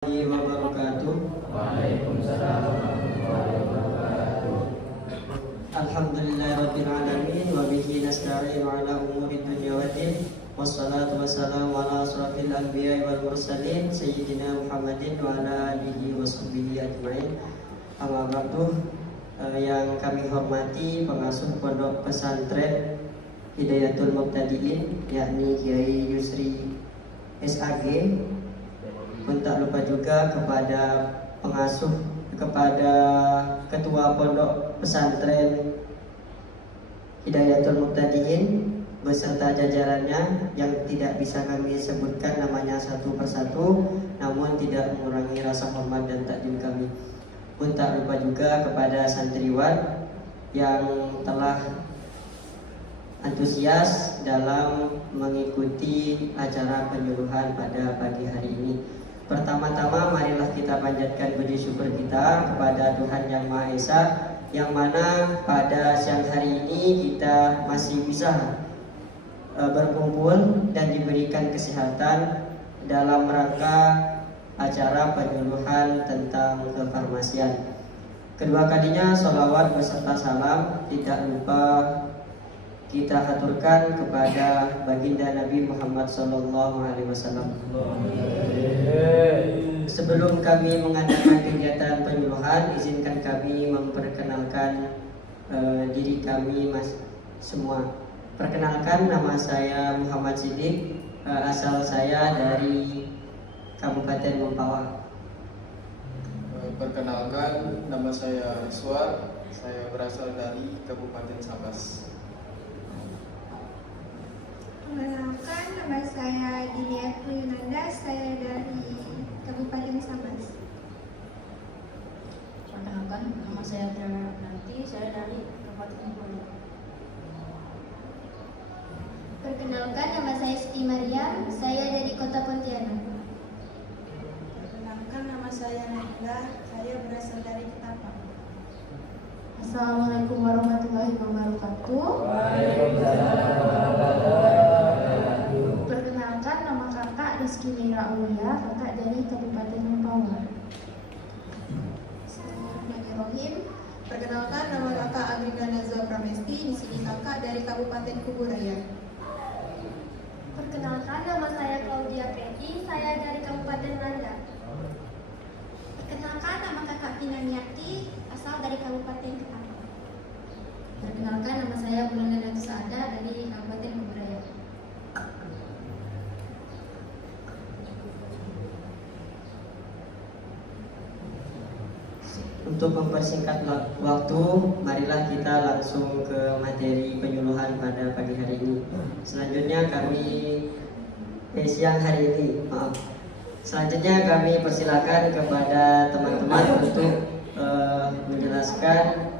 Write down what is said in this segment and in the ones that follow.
wabarakatuh. Waalaikumsalam warahmatullahi wabarakatuh. Alhamdulillahirabbil alamin wa bihi nasta'inu ala umuri dunya waddin. Wassalatu wassalamu ala asrofil anbiya'i wal mursalin sayyidina Muhammadin wa ala alihi wa sahbihi ajma'in. Amma ba'du. Yang kami hormati pengasuh Pondok Pesantren Hidayatul Mubtadiin, yakni Kiai Yusri SAG. Pun tak lupa juga kepada pengasuh, kepada ketua Pondok Pesantren Hidayatul Mubtadiin beserta jajarannya yang tidak bisa kami sebutkan namanya satu persatu, namun tidak mengurangi rasa hormat dan takdim kami. Pun tak lupa juga kepada santriwan yang telah antusias dalam mengikuti acara penyuluhan pada pagi hari ini. Pertama-tama marilah kita panjatkan puji syukur kita kepada Tuhan Yang Maha Esa, yang mana pada siang hari ini kita masih bisa berkumpul dan diberikan kesehatan dalam rangka acara penyuluhan tentang kefarmasian. Kedua kalinya sholawat beserta salam tidak lupa kita haturkan kepada baginda Nabi Muhammad SAW. Sebelum kami mengadakan kegiatan penyuluhan, izinkan kami memperkenalkan diri kami semua. Perkenalkan, nama saya Muhammad Siddiq, asal saya dari Kabupaten Mempawah. Perkenalkan, nama saya Rizwan, saya berasal dari Kabupaten Sabas. Perkenalkan, nama saya Diniatri Yunanda, saya dari Kabupaten Sabas. Perkenalkan, nama saya Tiara Nanti, saya dari Kabupaten Bengkulu. Perkenalkan, nama saya Siti Mariam, saya dari Kota Pontianak. Perkenalkan, nama saya Naila, saya berasal dari Ketapang. Assalamualaikum warahmatullahi wabarakatuh. Perkenalkan, nama kakak Rizky Mira Aulia, kakak dari Kabupaten Mempawah. Bismillahirrahmanirrahim. Perkenalkan, nama kakak Agrina Nazwa Pramesti, di sini kakak dari Kabupaten Kuburaya. Perkenalkan, nama saya Claudia Peti, saya dari Kabupaten Nanda. Perkenalkan, nama kakak Pinaniati, asal dari Kabupaten Ketapang. Perkenalkan, nama saya Bulana Natu Saada dari Kabupaten Kuburaya. Untuk mempersingkat waktu, marilah kita langsung ke materi penyuluhan pada pagi hari ini. Selanjutnya kami persilakan kepada teman-teman untuk menjelaskan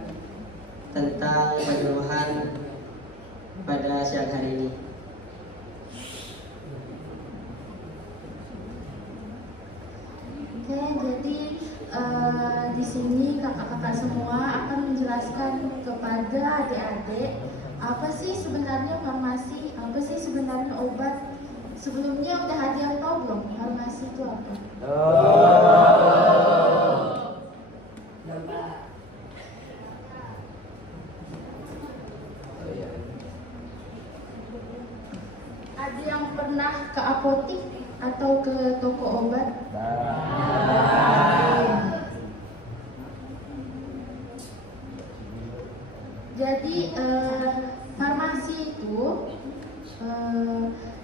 tentang penyuluhan pada siang hari ini. Oke, jadi di sini kakak-kakak semua akan menjelaskan kepada adik-adik apa sih sebenarnya farmasi, apa sih sebenarnya obat. Sebelumnya udah ada yang tahu belum farmasi itu apa? Ada yang pernah ke apotik atau ke toko obat? Jadi farmasi itu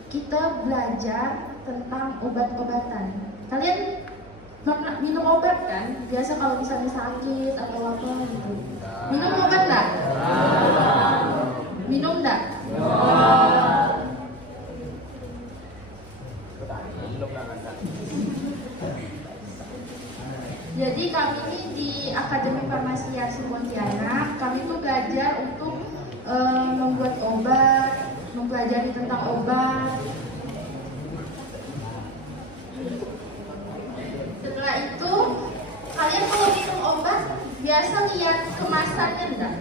kita belajar tentang obat-obatan. Kalian pernah minum obat kan? Biasa kalau misalnya sakit atau apa gitu. Minum obat enggak? Minum enggak? Jadi kami ini di Akademi Farmasi Yarsi Pontianak, kami tuh belajar untuk membuat obat, mempelajari tentang obat. Setelah itu, kalian kalau minum obat biasa lihat kemasannya enggak?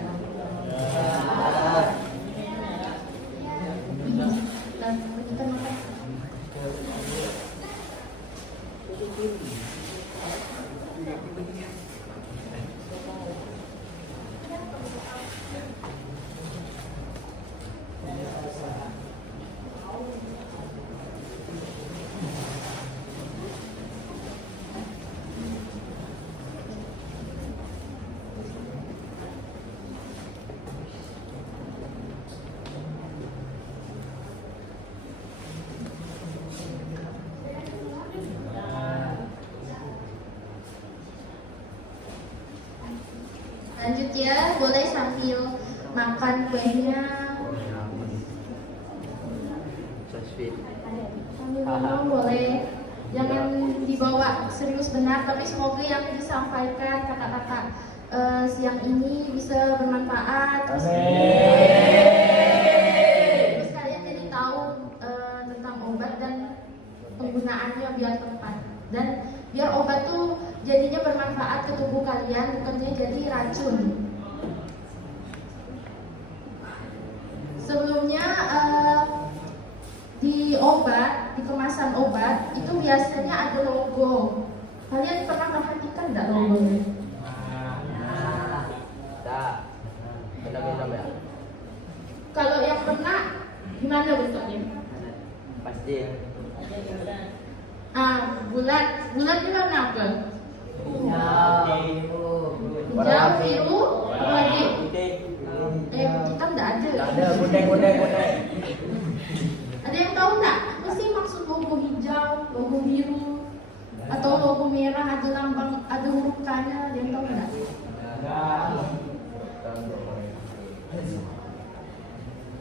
Dan kita makan. Lanjut ya, boleh sambil makan kuenya, sambil minum boleh. Jangan dibawa serius benar, tapi semoga yang disampaikan kata-kata siang ini bisa bermanfaat. Terus kalian jadi tahu tentang obat dan penggunaannya biar tepat, dan biar obat tuh jadinya bermanfaat ke tubuh kalian, bukannya jadi racun. Sebelumnya di obat, di kemasan obat itu biasanya ada logo. Kalian pernah perhatikan nggak logonya? Beda-beda ya. Kalau yang pernah, gimana bentuknya? Pasti. Bulat itu warna apa? Hijau, biru, kuning. Kita nggak ada. Ada kuning. Ada yang tahu nggak? Apa sih maksud logo hijau, logo biru, atau logo merah? Ada lambang, ada huruf K-nya. Ada yang tahu nggak?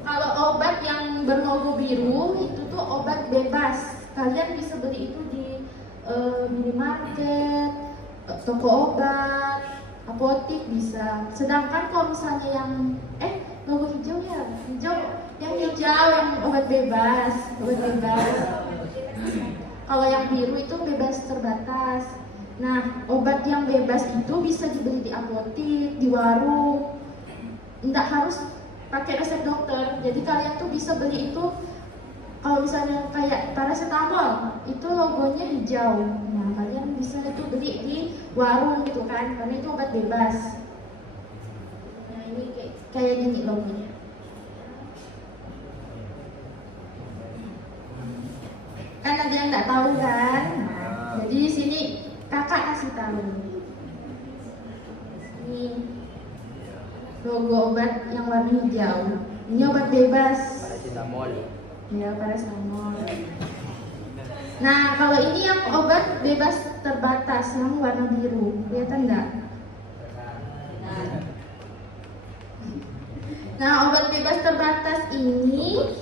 Kalau obat yang berlogo biru itu tuh obat bebas. Kalian bisa beli itu di minimarket, toko obat, apotik bisa. Sedangkan kalau misalnya yang logo hijau ya, yang hijau yang obat bebas. Kalau yang biru itu bebas terbatas. Nah, obat yang bebas itu bisa dibeli di apotik, di warung. Nggak harus pakai resep dokter. Jadi kalian tuh bisa beli itu. Kalau misalnya kayak paracetamol, itu logonya hijau. Nah, kalian bisa itu beli di warung gitu kan, karena itu obat bebas. Nah, ini kayak gini logonya. Kan ada yang nggak tahu kan? Nah, jadi di sini kakak kasih tahu. Ini logo obat yang warna hijau. Ini obat bebas. Paracetamol. Ya, paracetamol. Nah, kalau ini yang obat bebas terbatas yang warna biru, kelihatan nggak? Nah, obat bebas terbatas ini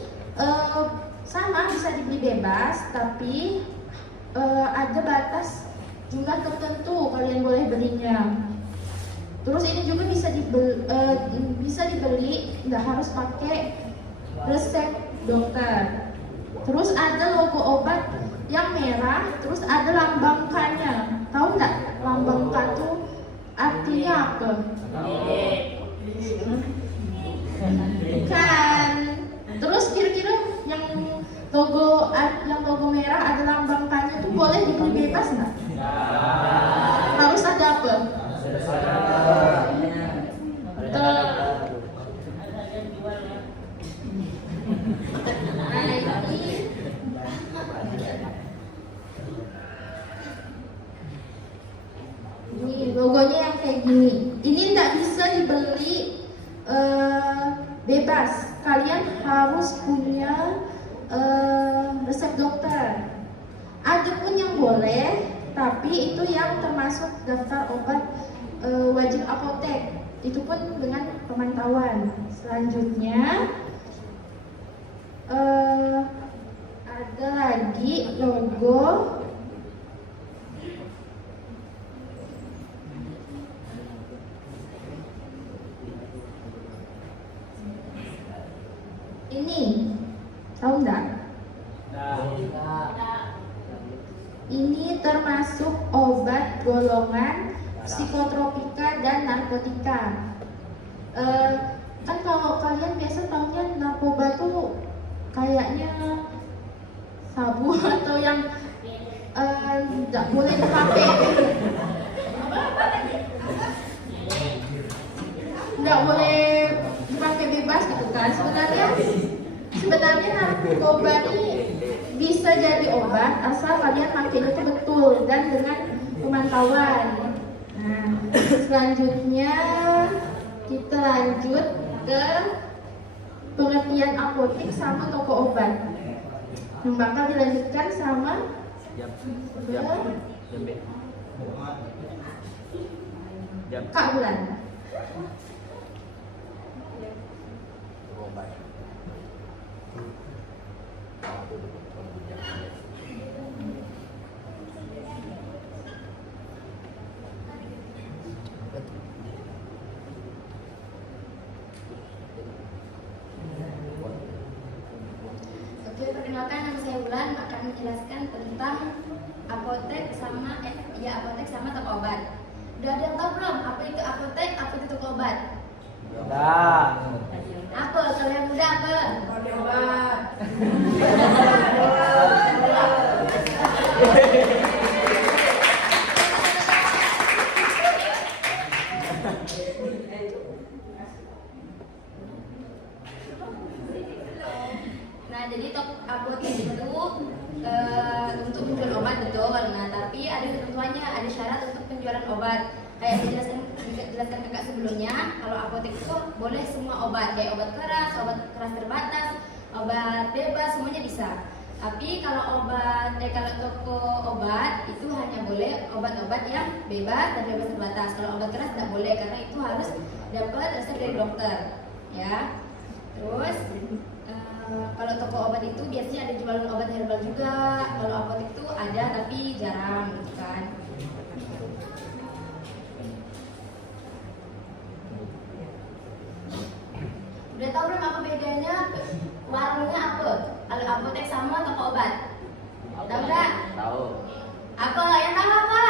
sama bisa dibeli bebas, tapi ada batas jumlah tertentu kalian boleh belinya. Terus ini juga bisa dibeli, nggak harus pakai resep dokter. Terus ada logo obat yang merah, terus ada lambang K-nya. Tahu nggak lambang K itu artinya apa? Bukan. Terus kira-kira yang logo merah ada lambang K-nya itu boleh dibeli bebas nggak? Harus ada apa? Ini logonya yang kayak gini. Ini tidak bisa dibeli bebas. Kalian harus punya resep dokter. Ada pun yang boleh, tapi itu yang termasuk daftar obat wajib apotek. Itu pun dengan pemantauan. Selanjutnya ada lagi logo ini, tahu nggak? Ini termasuk obat golongan psikotropika dan narkotika. Kan kalau kalian biasa tahunya narkoba tuh kayaknya sabu atau yang nggak boleh dipakai. obat ini bisa jadi obat asal kalian pakainya itu betul dan dengan pemantauan. Nah, selanjutnya kita lanjut ke pengertian apotek sama toko obat yang bakal dilanjutkan sama Kak Bulan. Oke, perkenalkan nama saya Bulan akan menjelaskan tentang apotek sama toko obat. Udah ada yang tahu belum apa itu apotek, apa itu toko obat? Udah. Apa? Kalau yang muda apa? Obat. Nah, jadi apotek itu untuk menjual obat betul. Nah, tapi ada ketentuannya, ada syarat untuk penjualan obat. Kayak dijelaskan kakak sebelumnya, kalau apotek itu boleh semua obat, kayak obat keras terbatas, obat bebas, semuanya bisa. Tapi kalau toko obat itu hanya boleh obat-obat yang bebas dan bebas terbatas. Kalau obat keras tidak boleh karena itu harus dapat resep dari dokter, ya. Terus kalau toko obat itu biasanya ada jualan obat herbal juga. Kalau apotek itu ada tapi jarang, gitu kan. Udah tahu belum apa bedanya warnanya apa? Kalau apotek sama toko obat. Tahu nggak? Tahu. Apa? Yang tahu apa?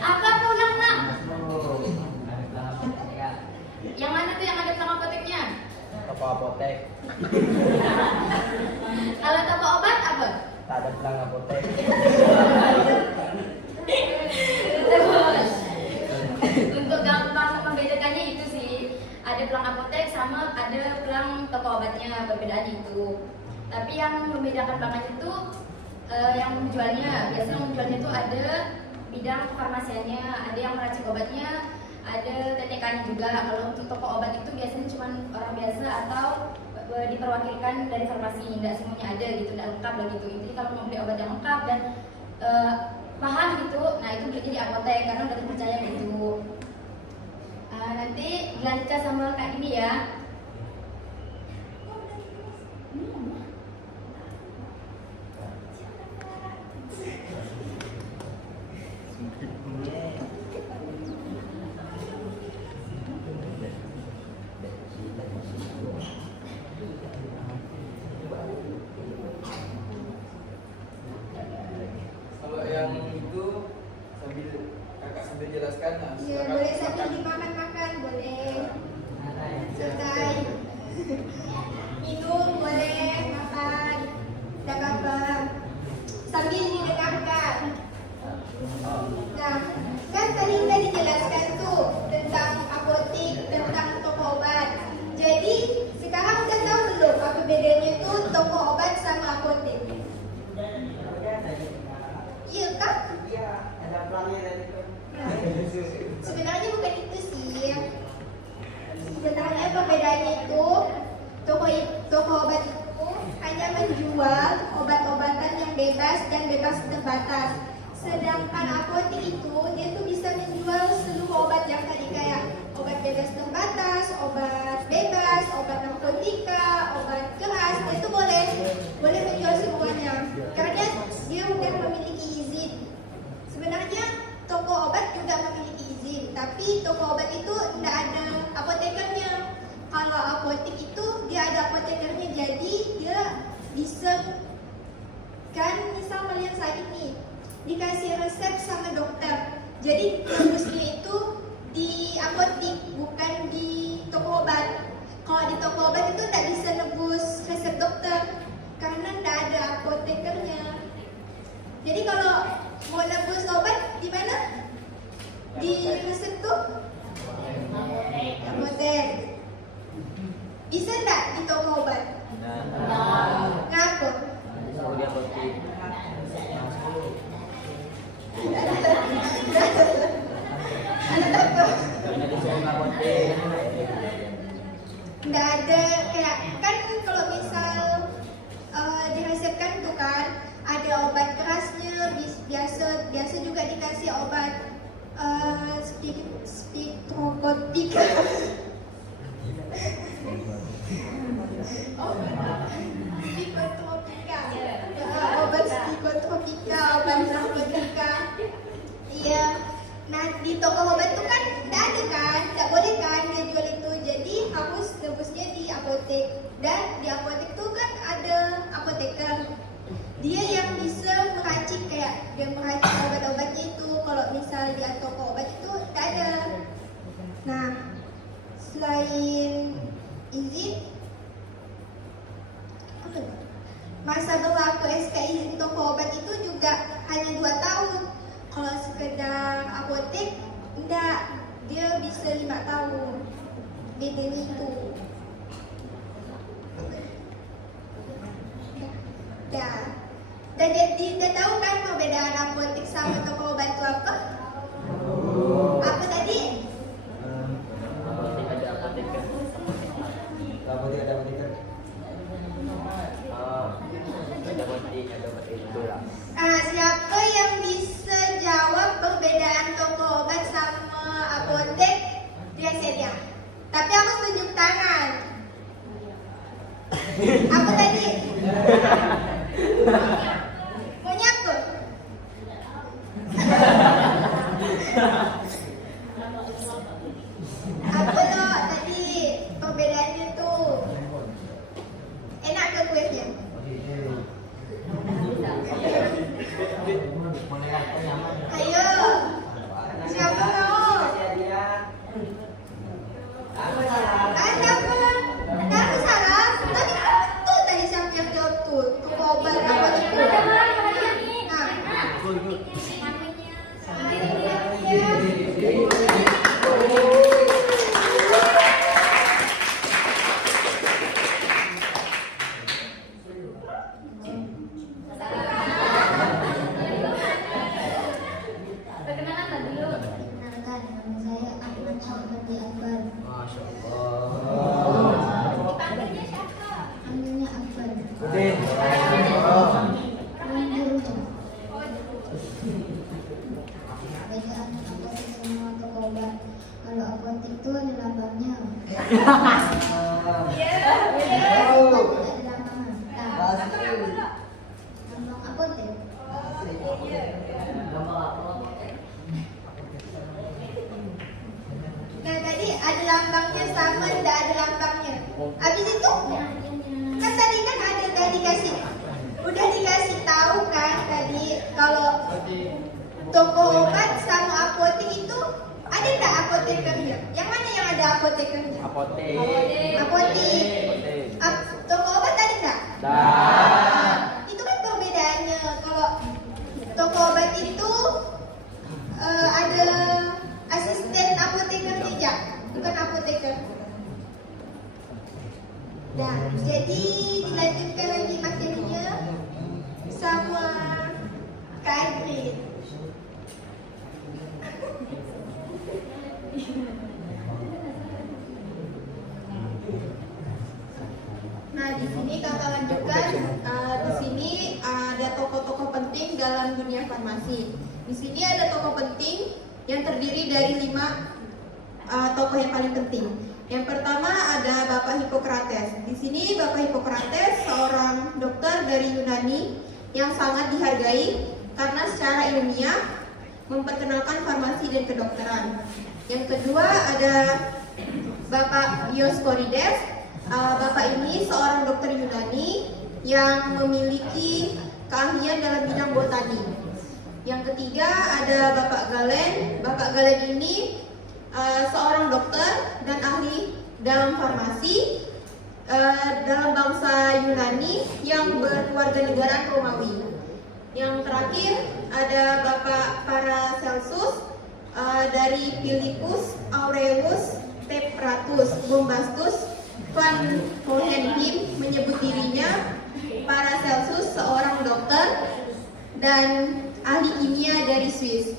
Apa tuh ulang? Yang mana tuh yang ada pelang apoteknya? Toko apotek. Kalau toko obat apa? Tak ada pelang apotek. Terus untuk gampang membedakannya itu sih, ada pelang apotek sama ada pelang toko obatnya, perbedaan itu. Tapi yang membedakan banget itu yang menjualnya. Biasanya yang menjualnya itu ada bidang farmasiannya, ada yang meracik obatnya, ada TTK-nya juga. Kalau untuk toko obat itu biasanya cuma orang biasa atau diperwakilkan dari farmasi, tidak semuanya ada gitu, tidak lengkap lah gitu. Jadi kalau mau beli obat yang lengkap dan paham gitu, nah itu belinya di apotek karena udah terpercaya gitu. Nanti dilanjutkan sama Kak ini ya. Kalau yang itu kakak sambil jelaskan, nah, Iya, silakan boleh sambil makan. dimakan-makan, boleh. Santai. Minum boleh, makan. Tidak apa-apa. Sambil didengarkan. Nah, kan tadi udah dijelaskan tuh tentang apotek, tentang toko obat. Jadi sekarang udah tahu belum apa bedanya tuh toko obat sama apotek? Iya kak? Iya, ada pelangnya tadi. Nah, sebenarnya bukan itu sih. Sebenarnya perbedaannya itu toko obat itu hanya menjual obat-obatan yang bebas dan bebas terbatas. Sedangkan apotek itu dia tuh bisa menjual seluruh obat yang tadi kayak obat bebas terbatas, obat bebas, obat narkotika, obat keras, itu boleh menjual semuanya karena dia udah memiliki izin. Sebenarnya toko obat juga memiliki izin, tapi toko obat itu tidak ada apotekernya. Kalau apotek itu dia ada apotekernya, jadi dia bisa kan misal kalian sakit nih dikasih resep sama dokter, jadi nebusnya itu di apotek bukan di toko obat. Kalau di toko obat itu tidak bisa nebus resep dokter karena tidak ada apotekernya. Jadi kalau mau nebus obat di mana? Di resep tuh? Apotek. bisa nggak di toko obat? Ngapa? Kalau dia apotek. Karena disuruh apotek. Nggak ada kayak kan kalau misal diresepkan tuh kan ada obat kerasnya, biasa juga dikasih obat spektrokotika. Obat psikotropika, obat narkotika. Iya. Nah di toko obat tuh kan tidak ada kan, tidak boleh kan dia jual itu. Jadi harus nebusnya di apotek. Dan di apotek tuh kan ada apoteker. Dia yang bisa meracik kayak dia meracik obat-obatnya itu. Kalau misal di toko obat itu tidak ada. Nah selain izin, masa berlaku SK izin toko obat itu juga hanya 2 tahun. Kalau sekedar apotek, enggak, dia bisa 5 tahun. Bedanya itu. Dan jadi udah tahu kan perbedaan apotek sama toko obat itu apa? Apa tadi? Apotek ada apoteker. Apotek ada apoteker. Ada apotek itu lah. Siapa yang bisa jawab perbedaan toko obat sama apotek? Dia sedia. Tapi harus tunjuk tangan. Apa tadi? Mau nyaku? Apa loh tadi perbedaannya tuh? Enak ke kuisnya? Ayo, siapa mau? Ada apa? Ada apa salah? Tadi kan betul tadi siapa yang jawab tuh? Toko obat apa itu? Perkenalan dulu. Perkenalkan, nama saya Ahmad Syafati Akbar. Masya Allah. Dipanggilnya siapa? Panggilnya Akbar. Gurunya. Bedaan apotek sama toko obat. Kalau apotek itu ada lambangnya. Ada lambangan. Lambang apotek. Nah tadi ada lambangnya sama tidak ada lambangnya. Habis itu kan tadi kan ada udah dikasih tahu kan tadi kalau toko obat sama apotek itu ada tidak apotekernya? Yang mana yang ada apotekernya? Apotek. Apotek. Toko obat ada tidak? Dah. Itu kan perbedaannya. Kalau toko obat itu ada asisten apotekernya aja, bukan apoteker. Nah, jadi dilanjutkan lagi materinya sama Kak Adri. Nah, di sini kakak lanjutkan. Di sini ada tokoh-tokoh penting dalam dunia farmasi. Di sini ada tokoh penting yang terdiri dari 5 tokoh yang paling penting. Yang pertama ada Bapak Hippocrates. Di sini Bapak Hippocrates seorang dokter dari Yunani yang sangat dihargai karena secara ilmiah memperkenalkan farmasi dan kedokteran. Yang kedua ada Bapak Dioscorides. Bapak ini seorang dokter Yunani yang memiliki keahlian dalam bidang botani. Yang ketiga ada Bapak Galen. Bapak Galen ini seorang dokter dan ahli dalam farmasi dalam bangsa Yunani yang berkewarganegaraan Romawi. Yang terakhir ada Bapak Paracelsus dari Philippus Aurelius Tempratus Bombastus Van Hohenheim menyebut dirinya Paracelsus, seorang dokter dan ahli kimia dari Swiss.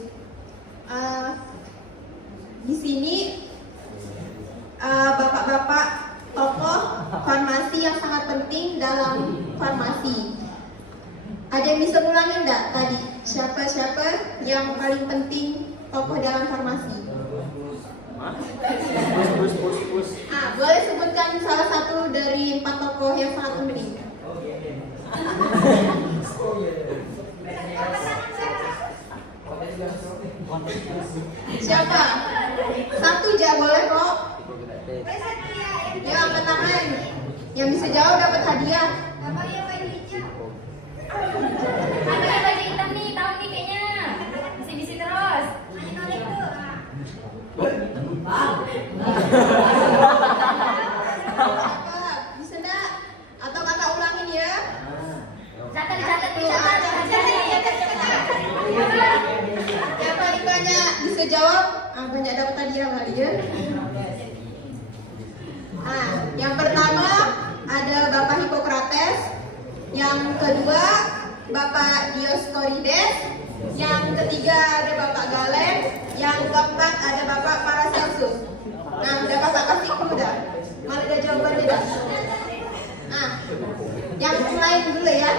Di sini bapak-bapak tokoh farmasi yang sangat penting dalam farmasi. Ada yang bisa ngulangin enggak tadi? Siapa-siapa yang paling penting tokoh dalam farmasi? Boleh sebutkan salah satu dari 4 tokoh yang sangat penting. Siapa? Satu aja boleh kok. Ya, angkat tangan. Yang bisa jawab dapat hadiah. Apa yang baju hijau? Ada yang baju hitam nih, tahu nih kayaknya. Bisi-bisi terus. Ini nolak tuh. Siapa? Bisa enggak? Atau kakak ulangin ya? Catat, dicatat, Yang paling banyak bisa jawab, banyak dapat hadiah kali ya. Yang pertama ada Bapak Hippocrates, yang kedua Bapak Dioscorides, yang ketiga ada Bapak Galen, yang keempat ada Bapak Paracelsus. Udah kakak kasih clue dah. Mana ada jawabannya dah? Yang lain dulu ya.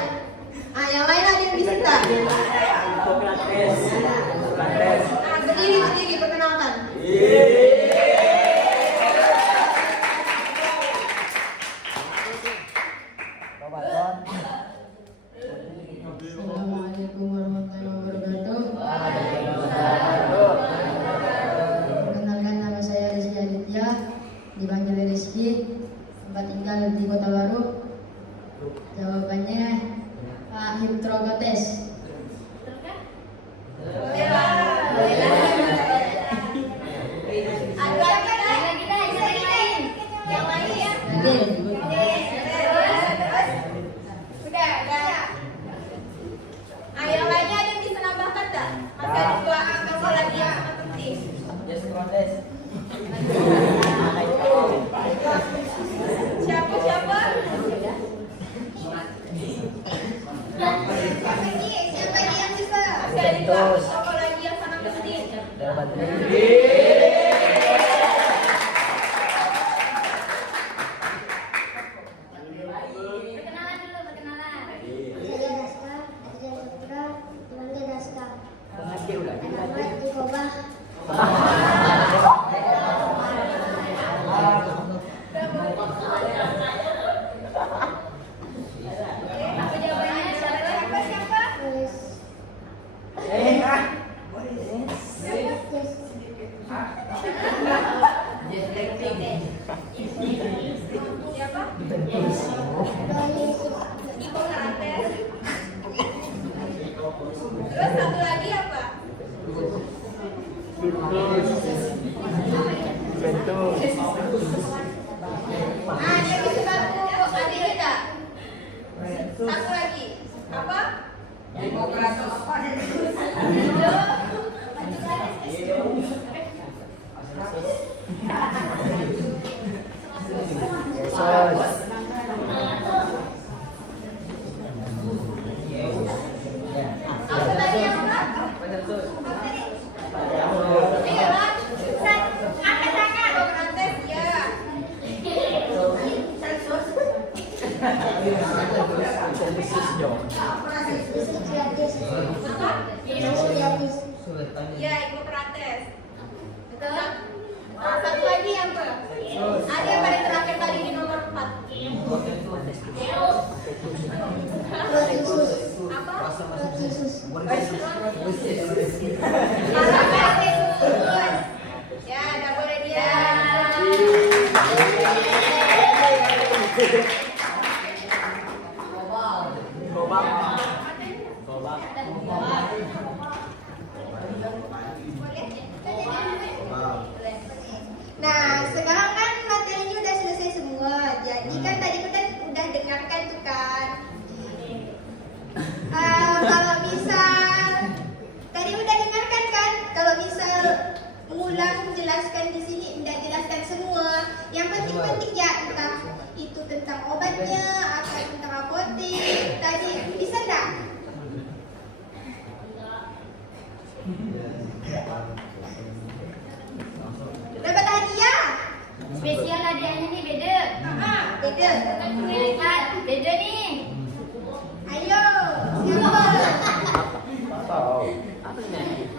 Yang lain ada yang bisa tak? Berdiri, perkenalkan. Assalamualaikum warahmatullahi wabarakatuh. Perkenalkan, nama saya Rizky Aditya, dipanggil Rizky, tempat tinggal di Kota Baru. Jawabannya Pak Hippocrates. Yang lainnya ada yang bisa nambahkan tak? Masih ada 2 angka lagi yang sangat penting. Siapa? Siapa lagi yang bisa? Masih ada 2 angka lagi yang sangat penting. Perkenalan dulu, perkenalan. Saya Daska, Adrian Putra, dipanggil Daska. Alamat di Kobah. Apa jawabannya? Siapa? Tulis. Terus satu lagi apa? Dia bisa satu. Ada tidak? Satu lagi. Apa? Apa tadi yang apa? Angkat tangan. Hippocrates, ya. Gratis. Gratis. Ya, Hippocrates. Betul? Satu lagi apa? Ada yang paling terakhir tadi di nomor 4. Protesus. Apa? Protesus. Ya, udah boleh dia. Nah, sekarang kan materinya udah selesai semua. Jadi kan tadi kita udah dengarkan tuh kan. Kalau misal tadi udah dengarkan kan, kalau misal mengulang menjelaskan di sini, tidak jelaskan semua. Yang penting-penting ya, entah itu tentang obatnya atau tentang apotek. Tadi bisa enggak? Dapat hadiah. Spesial hadiahnya nih beda. Beda. Lihat, beda nih. Ayo, siapa? Apa ini?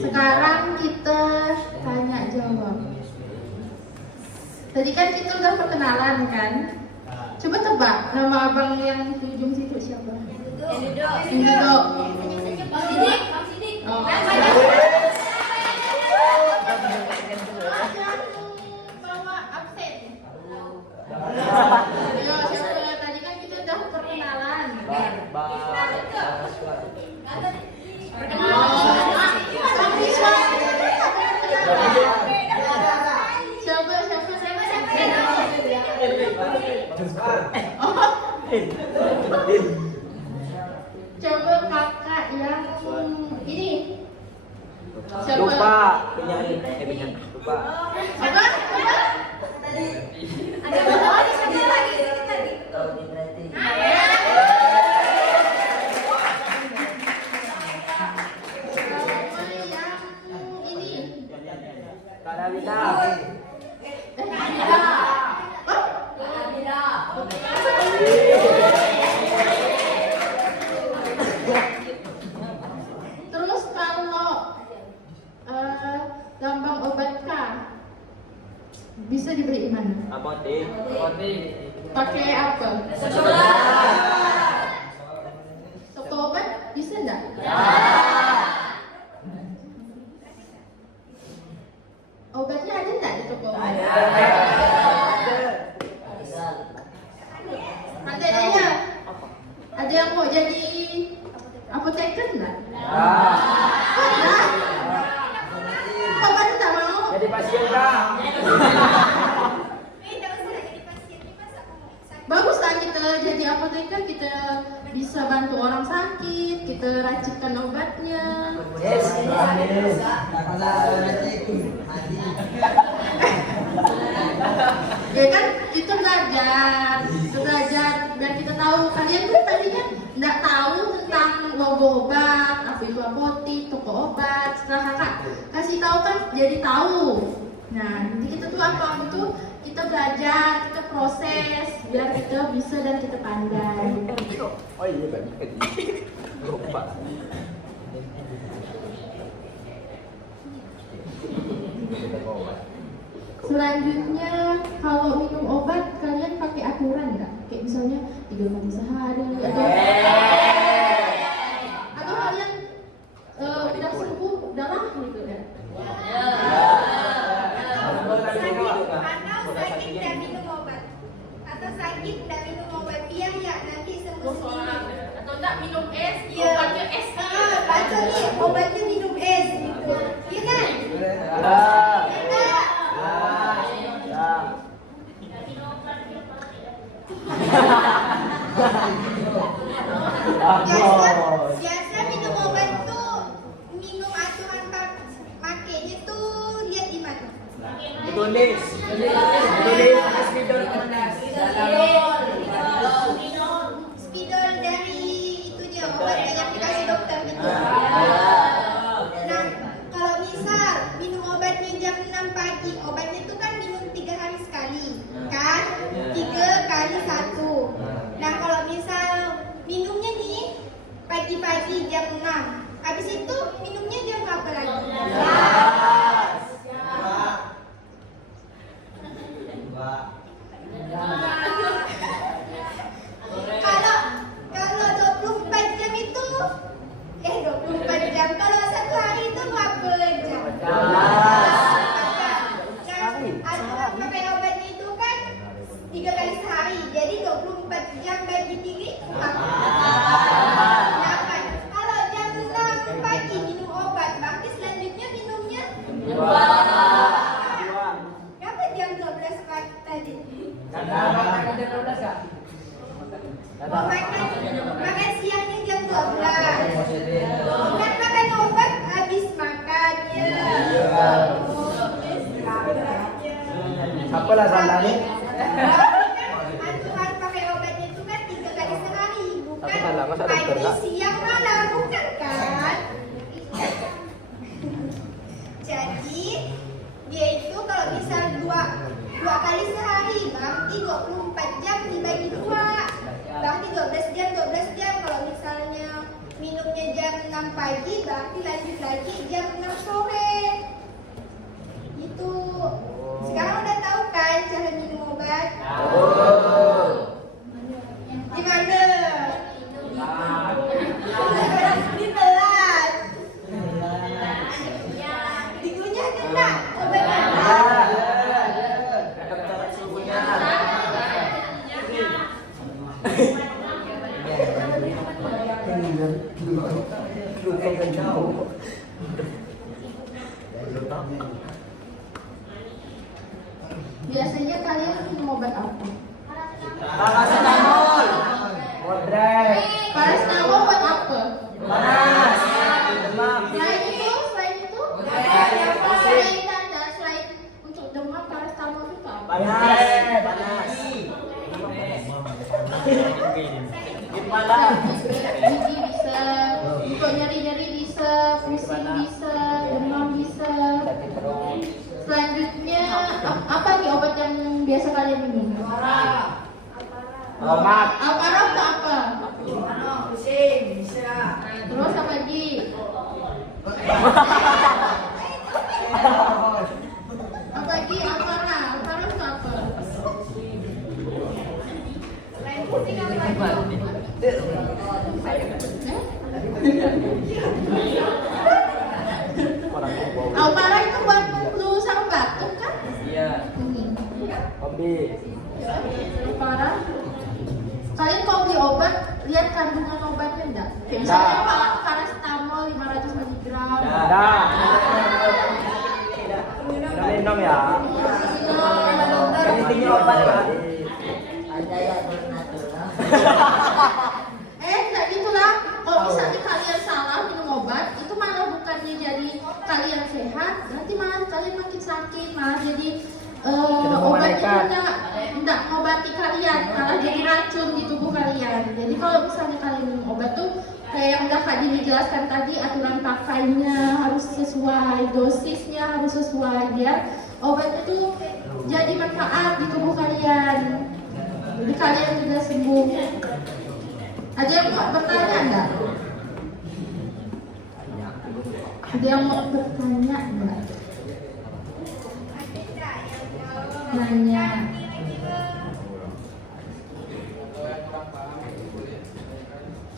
Sekarang kita tanya jawab. Tadi kan kita udah perkenalan kan? Coba tebak nama abang yang di ujung situ siapa? Yang duduk. Yang duduk. Bang Sidik, Bang Sidik. Oh. Jangan Bawa absen. Ayo siapa? Tadi kan kita udah perkenalan. Coba kakak yang ini. Siapa? Lupa penyanyi, lupa. Apa? ada satu lagi. Siapa yang ini? Kak Davina. Terus kalau lambang obat K bisa dibeli di mana? Apotek. Pakai apa? Toko obat bisa enggak? Obatnya ada enggak di toko obat? Ada. Ada yang mau jadi apoteker enggak? Ada. Kok baru tak mau? Jadi pasien Kak. Tidak usah jadi pasien, ini masa sakit. Bagus lah kita jadi apoteker, kita bisa bantu orang sakit, kita racikan obatnya. Ya kan kita belajar biar kita tahu. Kalian tuh tadinya nggak tahu tentang logo obat, apa itu apotek, toko obat. Setelah kakak kasih tahu kan jadi tahu. Nah, nanti kita tuh apa itu kita belajar, kita proses biar kita bisa dan kita pandai. Oh iya tadi. Lupa. Selanjutnya kalau minum obat kalian pakai aturan nggak? Kayak misalnya 3 kali sehari atau kalian udah sembuh darah gitu ya? Atau sakit dan minum obat. Atau sakit dan minum obat biar ya nanti sembuh. Atau enggak minum es? Iya. Obatnya es. Baca nih obatnya minum es gitu. Iya kan? Biasa minum obat tuh minum aturan pakainya tuh lihat di mana? Ditulis. Spidol dari itunya obat yang dikasih dokter gitu. Nah, kalau misal minum obatnya jam 6 pagi, obatnya tuh kan minum 3 hari sekali, kan? 3 kali 1. Nah, kalau misal minumnya nih pagi-pagi jam 6, habis itu minumnya jam berapa lagi? Kalau 24 jam itu 24 jam. Kalau 1 hari itu berapa jam? Aturan pakai obatnya itu kan 3 kali sehari. Jadi 24 jam bagi 3 8. Kalau jam 6 pagi minum obat, berarti selanjutnya minumnya Apalah sandalnya? Aturan pakai obatnya itu kan 3 kali sehari, bukan Tapi kan lama, saya dokter, pagi, Kak. siang, malam, bukan kan? Jadi dia itu kalau misal dua kali sehari berarti 24 jam dibagi 2, berarti 12 jam. Kalau misalnya minumnya jam 6 pagi berarti lanjut lagi jam 6 sore gitu. Sekarang udah tahu kan cara minum obat? Gimana? Ditelan. Digunyah kena obatnya. Biasanya kalian minum obat apa? Paracetamol. Modrek. Paracetamol buat apa? Panas. Demam. Selain itu, selain untuk demam, paracetamol itu apa? Panas. Gimana? Gigi bisa, untuk nyeri-nyeri bisa, pusing bisa, demam bisa. Selanjutnya, apa nih obat yang biasa kalian minum? Omat. Alparah itu apa? Pusing, bisa. Terus apa lagi? Apa lagi? Alparah itu apa? Selain pusing apa lagi? Alparah itu buat flu sama batuk kan? Iya. Ini. Hobi. Alparah. Kalian kalau beli obat, lihat kandungan obatnya enggak? Kayak misalnya paracetamol 500 mg. Dah. Udah minum ya. Ini tinggi obat ya. Enggak gitulah. Kalau misalnya kalian salah minum obat, itu malah bukannya jadi kalian sehat, nanti malah kalian makin sakit, malah jadi obat itu enggak mengobati kalian, malah jadi racun di tubuh kalian. Jadi kalau misalnya kalian minum obat tuh kayak yang udah Kak Dini jelaskan tadi, aturan pakainya harus sesuai, dosisnya harus sesuai biar obat itu jadi manfaat di tubuh kalian. Jadi kalian juga sembuh. Ada yang mau bertanya enggak? Ada yang mau bertanya enggak? Nanya.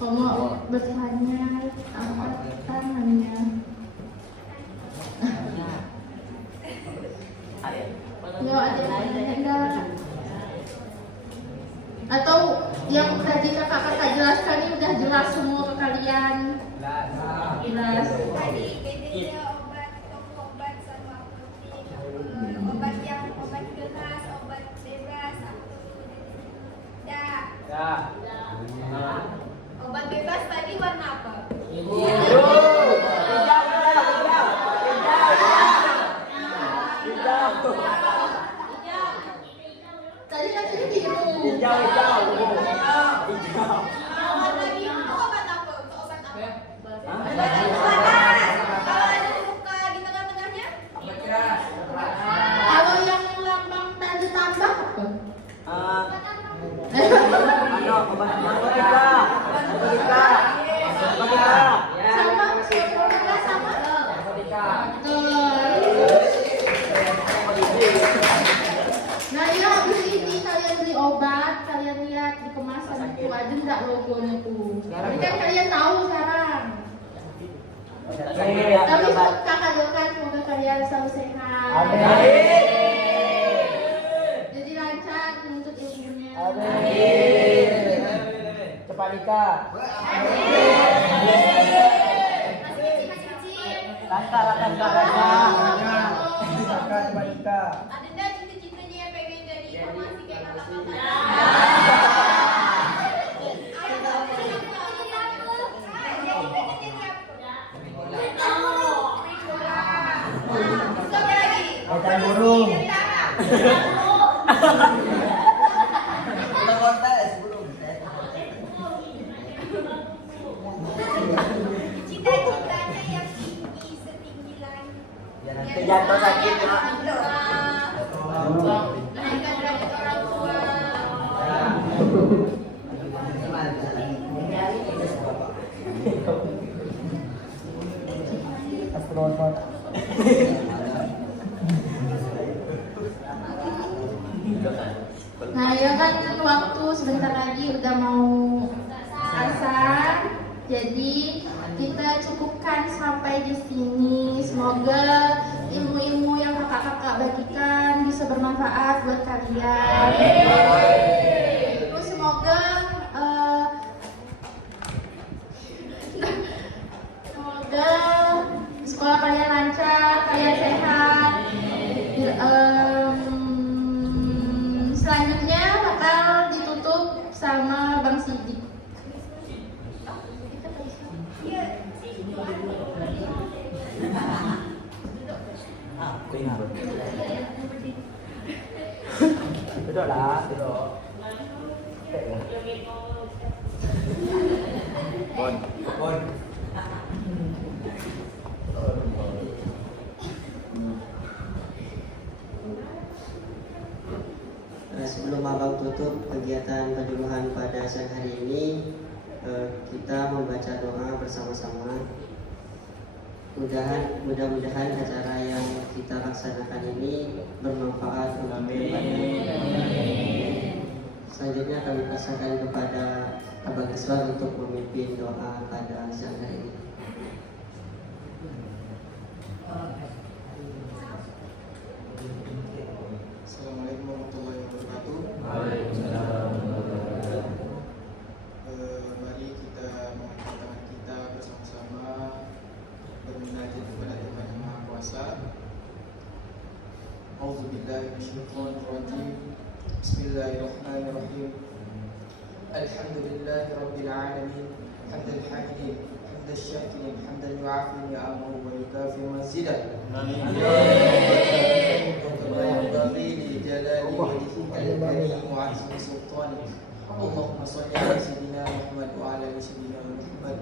Kalau mau bertanya, angkat tangannya. Yo, ada yang nanya enggak? Atau yang tadi kakak-kakak jelaskan ini udah jelas semua ke kalian? Jelas. Tadi bedanya toko obat sama apotek. Obat yang obat keras, obat bebas, Obat bebas tadi warna apa? Tadi katanya biru. Hijau. Warna biru itu obat apa? Untuk obat apa? Kalau ada luka di tengah-tengahnya? Kalau yang lambang tanda tambah apa? Obat narkotika. Sama, narkotika sama. Nah ya habis ini kalian beli obat, kalian lihat di kemasan itu ada enggak logonya tuh. Ini kan kalian tahu sekarang. Tapi kakak doakan semoga kalian selalu sehat. Jadi lancar menuntut ilmunya. Cepat nikah. Langkah. Cepat nikah. Ada nggak cita-citanya yang pengen jadi informasi kayak kakak-kakak? Makan burung. Kita kontes belum. Cita-citanya yang tinggi, setinggi langit. Ya nanti jatuh sakit ya. Naikkan derajat orang tua. Astronot. Nah, ya kan waktu sebentar lagi udah mau asar. Jadi kita cukupkan sampai di sini. Semoga ilmu-ilmu yang kakak-kakak bagikan bisa bermanfaat buat kalian. Terus semoga sekolah kalian lancar, kalian sehat. Selanjutnya bakal ditutup sama Bang Sidik. Duduk lah, duduk. Bon. Sebelum abang tutup kegiatan keduluhan pada siang hari ini, kita membaca doa bersama-sama. Mudah-mudahan acara yang kita laksanakan ini bermanfaat untuk kita. Selanjutnya kami persilakan kepada Abang Iswar untuk memimpin doa pada siang hari ini. Assalamualaikum warahmatullahi wabarakatuh. Mari kita mengangkat tangan kita bersama-sama bermunajat kepada Tuhan Yang Maha Kuasa. Auzubillahi minasyaitonir rajim. Bismillahirrahmanirrahim. Alhamdulillahirabbil alamin. Hamdal hamidin, hamdal syakirin, hamdan yu'afi ni'amahu wa yukafi mazidah. Amin. كما ينبغي لجلال وجهك الكريم وعظيم سلطانك. اللهم صل على سيدنا محمد وعلى ال سيدنا محمد.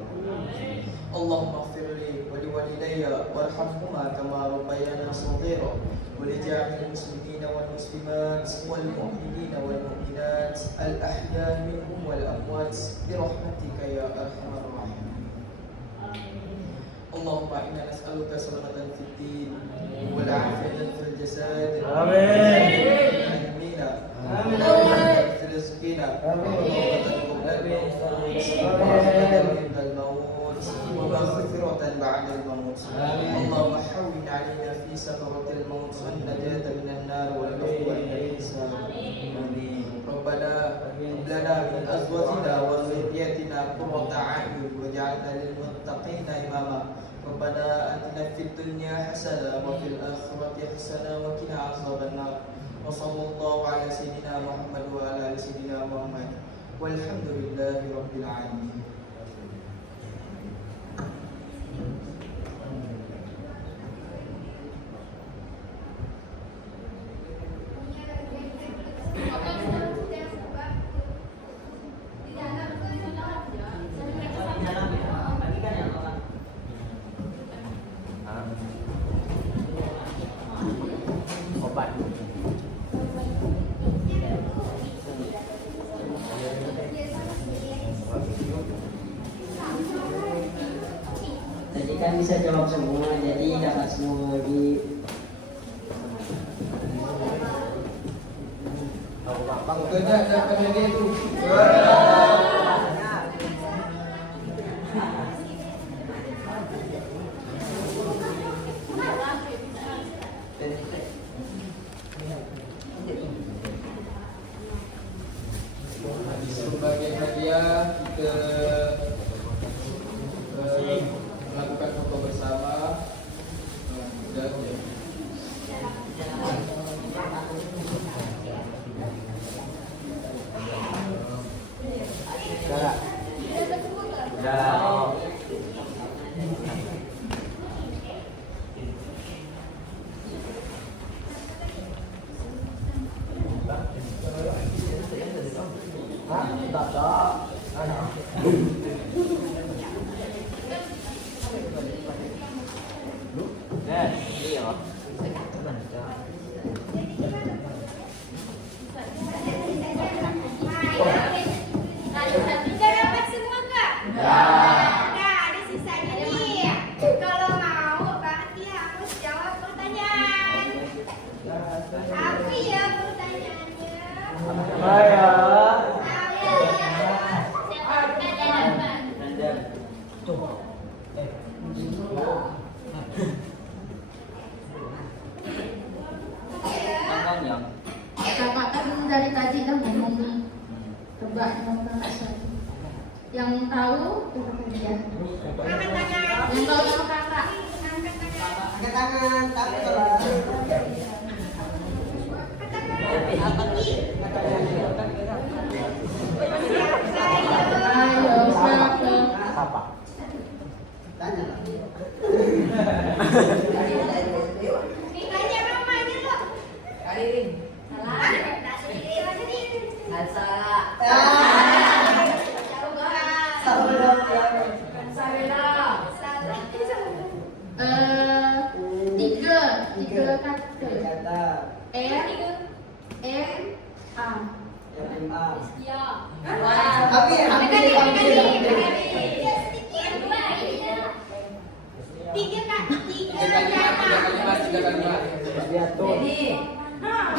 اللهم اغفر لي ولوالدي وارحمهما كما ربيانا صغيرا ولجميع المسلمين والمسلمات والمؤمنين والمؤمنات الاحياء منهم والاموات برحمتك يا ارحم الراحمين. اللهم انا نسالك سلامة في الدين والعافية في الجسد. آمين. آمين. في رزقنا. آمين. عند الموت ومغفرة بعد الموت. اللهم حول علينا في سكرة الموت والنجاة من النار والعفو عند الحساب. آمين. ربنا هب لنا من أزواجنا وذرياتنا قرة أعين واجعلنا للمتقين إماما. ربنا آتنا في الدنيا حسنة وفي الآخرة حسنة وقنا عذاب النار. وصلى الله على سيدنا محمد وعلى آل سيدنا محمد والحمد لله رب العالمين. Obat. Tadi kan bisa jawab semua, jadi dapat semua di Tidak dapat jadi itu. Sebagai hadiah kita melakukan foto bersama. Dan ya. Udah dapat semua kak? Nah, ada sisanya nih. Kalau mau berarti harus jawab pertanyaan. Apa ya pertanyaannya? Ayo. Kakak kan dari tadi udah ngomong nih. Coba kamu kakak satu. Yang tahu itu dia. Angkat tangan. Yang tahu sama kakak. Angkat tangan. Angkat tangan, takut lah. Ayo, siapa? Apa? Tanya. Tanya mamanya lo. Tiga kata. Kata A. RMA. Ya. Tapi Tiga kata.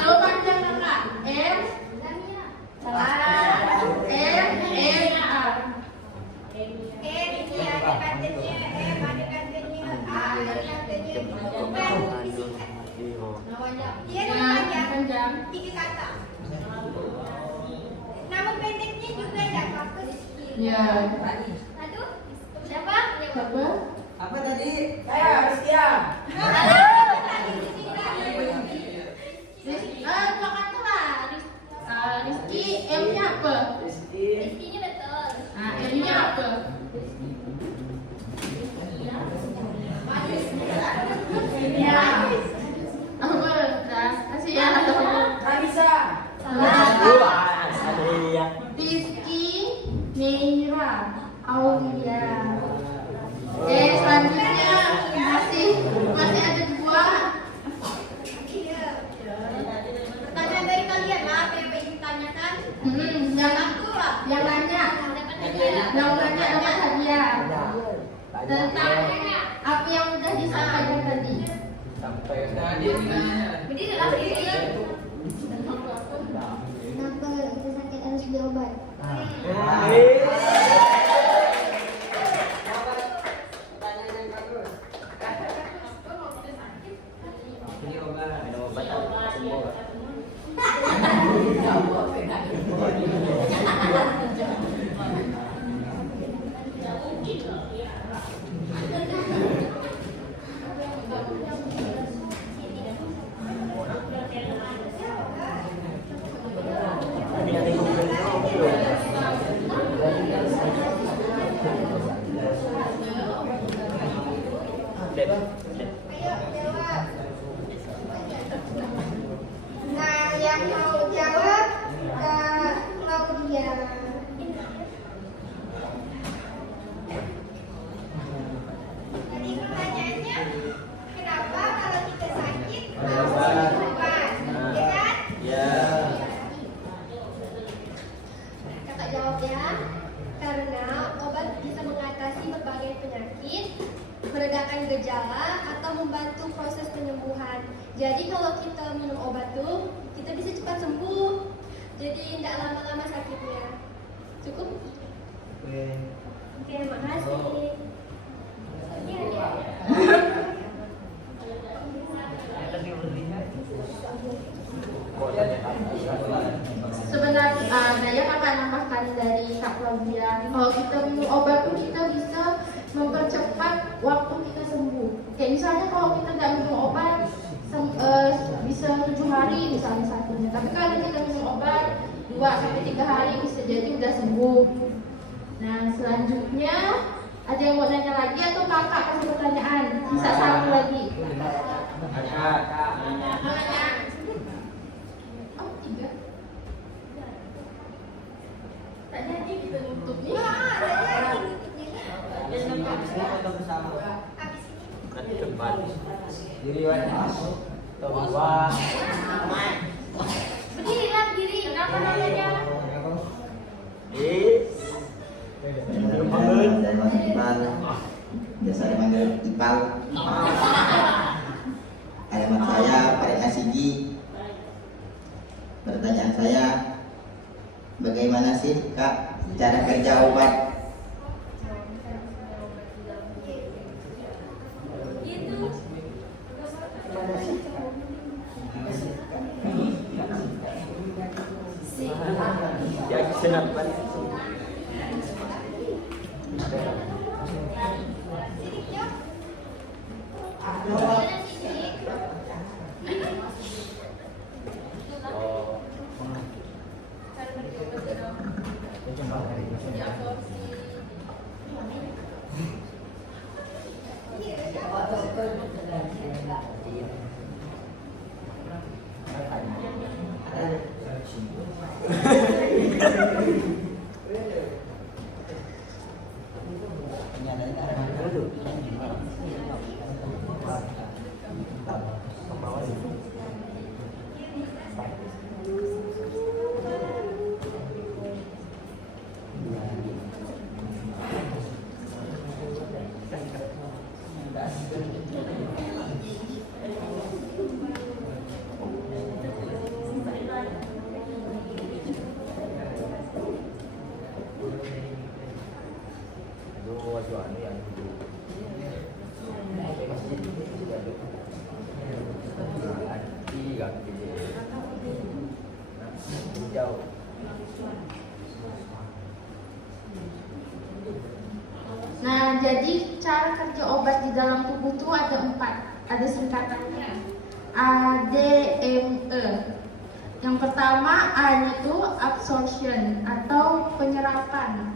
Jawaban kakak. M. Salah. M A. Ini ada katanya, ada katanya, ada katanya. Bukan disingkat. Dia nama panjang, 3 kata. Nama pendeknya juga ada apa sih? Ya. Aduh, siapa? Siapa? apa tadi? Dua kata lah. Rizky. M-nya apa? Rizkinya betul. Nah, M-nya apa? Ya. Apa? Nah, kasih ya. Salah. Rizky, Meira, Aulia. Oke, selanjutnya masih ada 2. Pertanyaan dari kalian lah, apa yang ingin tanyakan? Yang nanya dapat hadiah. Tentang apa yang udah disampaikan tadi. Berdiri lah, berdiri. Kenapa kita sakit harus beli obat? Pertanyaan yang bagus. Ini obat. Ayo jawab. Nah, yang mau jawab Claudia. Tadi pertanyaannya, kenapa kalau kita sakit harus minum obat? Ya kan? Ya. Kakak jawab ya. Karena obat bisa mengatasi berbagai penyakit, meredakan gejala atau membantu proses penyembuhan. Jadi kalau kita minum obat tuh, kita bisa cepat sembuh. Jadi tidak lama-lama sakitnya. Cukup? Oke, makasih. Iya. Sebenarnya Daya akan nambahkan dari Kak Claudia. Kalau kita minum obat tuh kita bisa mempercepat waktu kita sembuh. Kayak misalnya kalau kita nggak minum obat bisa 7 hari misalnya sakitnya. Tapi kalau kita minum obat 2-3 hari bisa jadi udah sembuh. Nah selanjutnya ada yang mau nanya lagi atau kakak kasih pertanyaan? Bisa satu lagi. Oh 3. Tanya aja kita nutup nih. Kita bersama. Habis ini. Diri wajah. Dua. Berdirilah, berdiri. Kenapa namanya? Iqbal, biasa dipanggil Iqbal. Alamat saya Farid Asigi. Pertanyaan saya, bagaimana sih Kak cara kerja obat? Jadi senang. Nah, jadi cara kerja obat di dalam tubuh itu ada 4, ada singkatannya ADME. Yang pertama A-nya itu absorption atau penyerapan.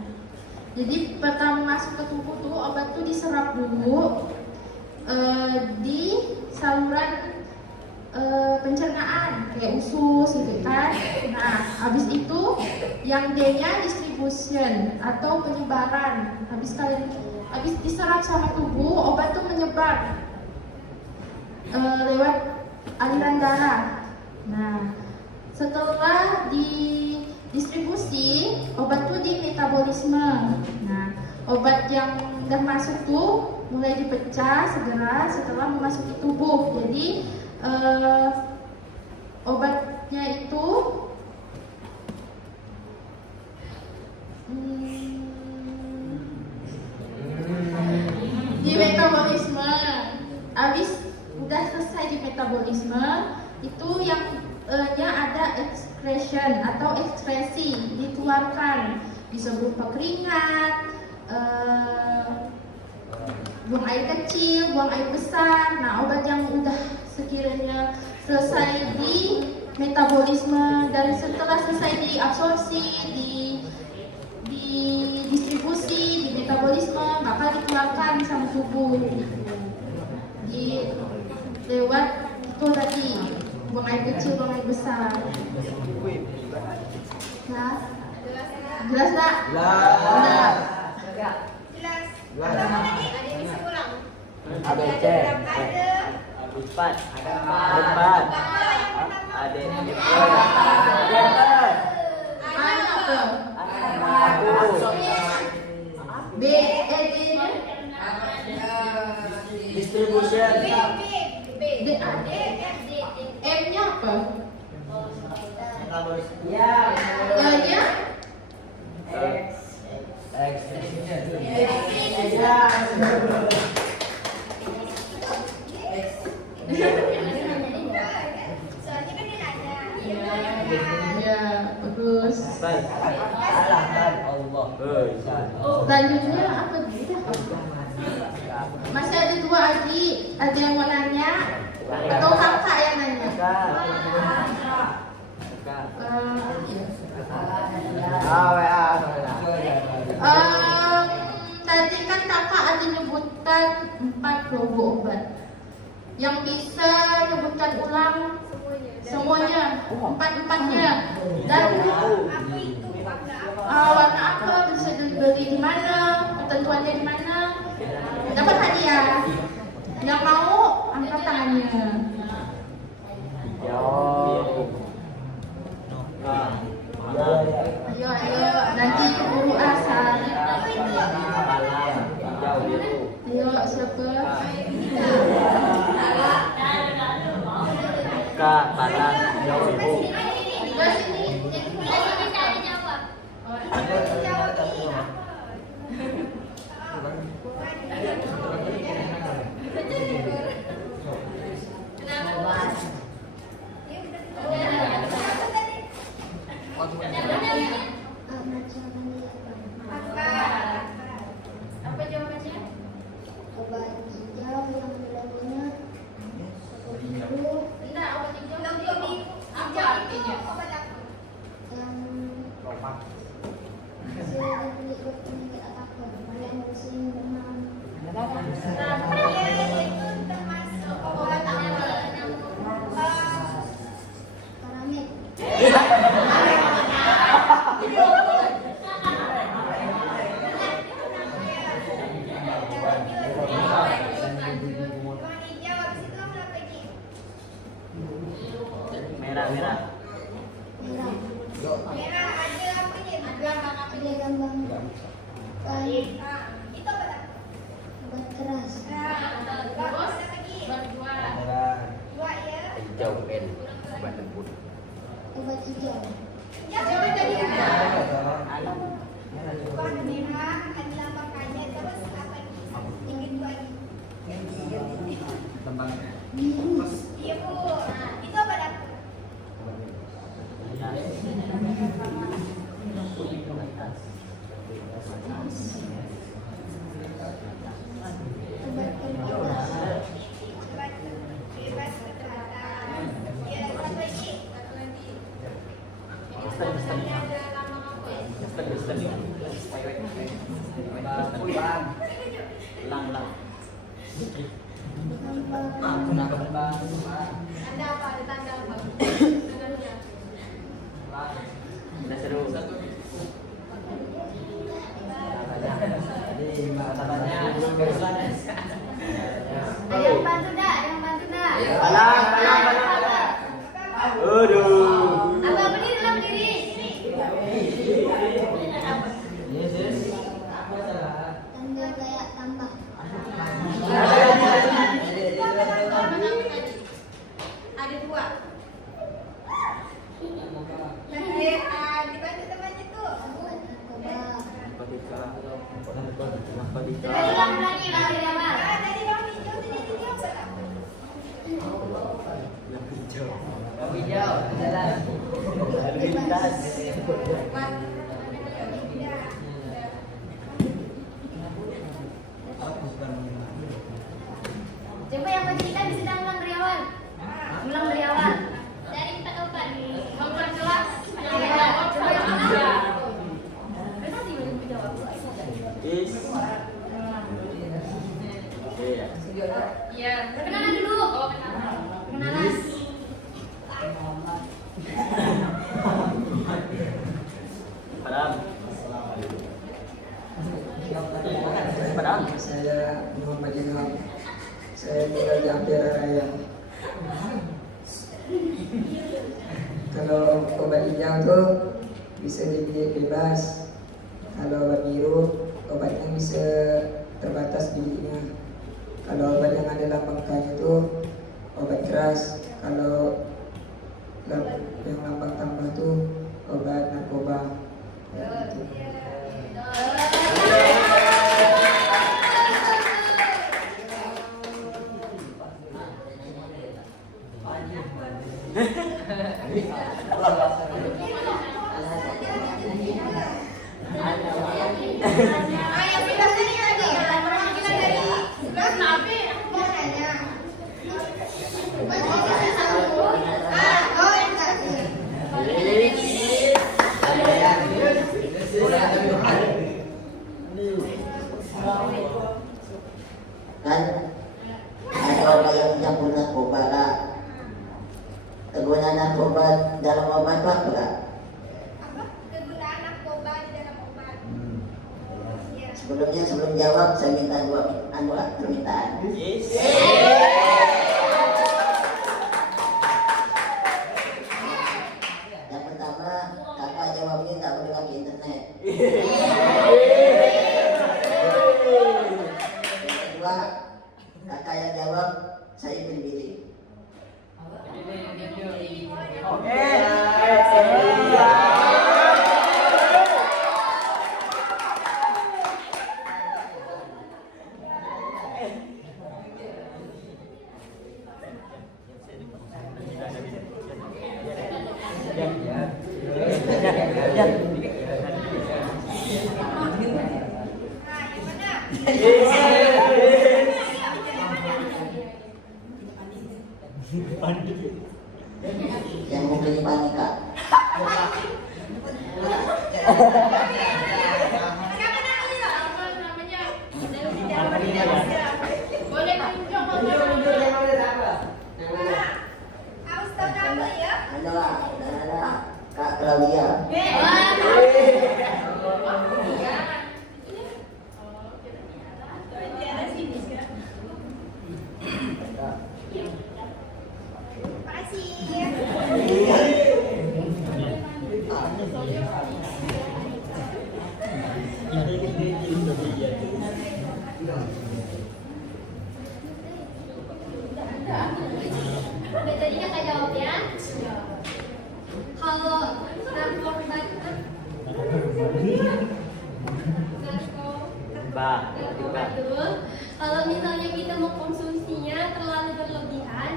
Jadi pertama masuk ke tubuh tuh obat tuh diserap dulu di saluran pencernaan kayak usus gitu kan. Nah, habis itu yang D-nya distribution atau penyebaran. Habis diserap sama tubuh, obat tuh menyebar lewat aliran darah. Nah, setelah didistribusi, obat tuh di metabolisme. Nah, obat yang udah masuk tuh mulai dipecah segera setelah memasuki tubuh. Jadi obatnya itu di metabolisme. Habis udah selesai di metabolisme, itu yang nya ada excretion atau ekskresi, dikeluarkan, bisa berupa keringat, buang air kecil, buang air besar. Nah, obat yang udah sekiranya selesai di metabolisme dan setelah selesai diabsorpsi, didistribusi, di metabolisme, bakal dikeluarkan sama tubuh lewat itu tadi, buang air kecil, buang air besar. Nah, jelas nggak? Jelas. Jelas. Apa tadi? Ada yang bisa ulang? ABC. Ada. Empat. Ada. B, D-nya Distribution. D, M-nya apa? E-nya Soalnya kan dia nanya. ya, bagus. Allah. Selanjutnya apa? Masih ada 2 adik. Ada yang mau nanya? Atau kakak yang nanya? Tadi kan kakak ada nyebutkan 4 logo obat. Yang bisa nyebutkan ulang semuanya, 4-4-nya. Dan warna apa, bisa dibeli di mana, ketentuannya di mana. Dapat hadiah. Yang mau angkat tangan. tangannya. Ayo, ayo, nanti keburu asar. Ayo, siapa? Kak, panas, jauh ibu. Sebelah sini. Apa jawabannya? Obat hijau yang bilangnya biru Tidak, obat hijau. apa artinya? obat apa? Yang bisa dibeli buat penyakit apa? Yang musim demam. Itu termasuk obat apa? Paramit. Merah, merah. Merah. Merah ada apa nih? Ada gambar. Itu obat apa? Obat keras. Terus Berdua. dua ya. Hijau N, obat lembut. Obat hijau. Hijau tadi ya. Obat merah ada makanya terus apa nih? Yang kedua lagi. Biru. Iya bu. Nah, itu obat apa? Obat bebas. Obat bebas kesehatan. Ya, satu lagi. Ini ada lambang apa ya? Lang, lang. Ada apa? Ada tanda apa? Tandanya. Udah seru. Ada yang bantu dah, ada yang bantu dah. Balang. Aduh. Abang berdiri dalam diri. Tanda kayak tambah. Ada dua. Dibantu temannya tuh. Coba ulang lagi dari awal. Tadi yang hijau tadi dia obat apa? Hijau, jalan. Lintas. Coba yang bagi kita bisa ulang dari awal. Ulang dari awal. Dari 4 obat. Memperjelas. Coba yang mana? Bisa sih belum jawab. Is. Iya. Perkenalan dulu. Perkenalan. Padam. Padam. Saya Muhammad Ilham. Saya tinggal di Ampera Raya. Kalau obat hijau tuh bisa dibeli bebas. Kalau obat biru, obatnya bisa terbatas biliknya. Kalau obat yang ada lambang K itu obat keras. Kalau yang lambang tambah tuh obat narkoba. Ya, gitu. Yang bebas tadi lagi. Kita dari sebelah Nabi. Mau nanya. Oh, enggak. Kan ada obat yang mencampur narkoba kak. Kegunaan narkoba dalam obat itu apa kak? Apa? Kegunaan narkoba di dalam obat. Ya. Sebelum jawab saya minta dua permintaan. Yes. Yang membeli panik kak. Kenapa nangis? Apa namanya? Boleh tunjuk Harus tahu nama ya. Ada Kak Claudia. Makasih. Udah jadinya Kak jawab ya. Kalau narkoba kalau misalnya kita mengkonsumsinya terlalu berlebihan,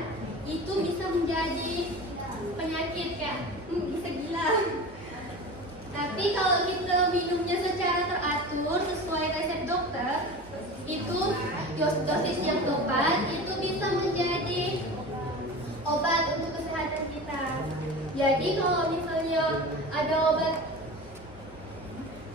itu bisa menjadi penyakit kayak bisa gila. Tapi kalau kita minumnya secara teratur sesuai resep dokter, itu dosis yang tepat itu bisa menjadi obat untuk kesehatan kita. Jadi kalau misalnya ada obat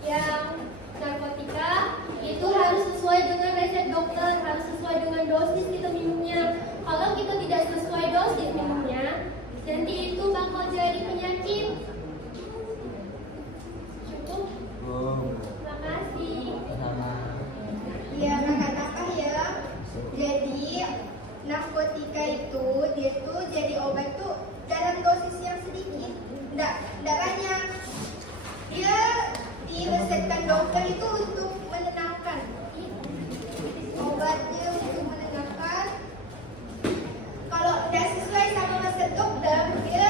yang narkotika, itu harus sesuai dengan resep dokter, harus sesuai dengan dosis kita minumnya. Kalau kita tidak sesuai dosis minumnya, nanti itu bakal jadi penyakit. Cukup? Terima kasih. Ya, kata-kata ya. Jadi narkotika itu dia tuh jadi obat tuh dalam dosis yang sedikit, enggak banyak. Dia diresepkan dokter itu untuk menenangkan. Obatnya untuk menenangkan. Kalau tidak sesuai sama resep dokter, dia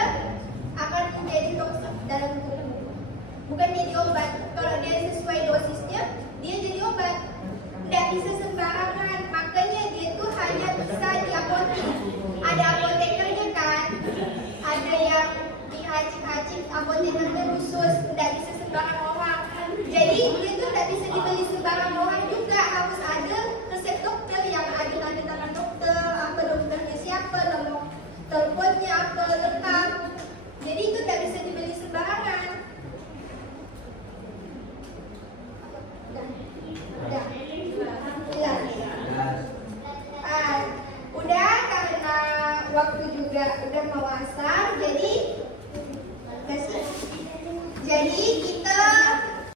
akan menjadi toksik dalam tubuh. Bukan jadi obat. Kalau dia sesuai dosisnya, dia jadi obat. Tidak bisa sembarangan. Makanya dia tuh hanya bisa di apotek. Ada apotekernya kan? Ada yang diracik-racik, apotekernya khusus. Tidak bisa sembarang orang. Jadi dia tuh tidak bisa dibeli sembarang orang juga. Harus ada resep dokter yang ada tanda tangan dokter, apa dokternya siapa, nomor teleponnya apa lengkap. Jadi itu tidak bisa dibeli sembarangan. Udah karena waktu juga udah mau asar, jadi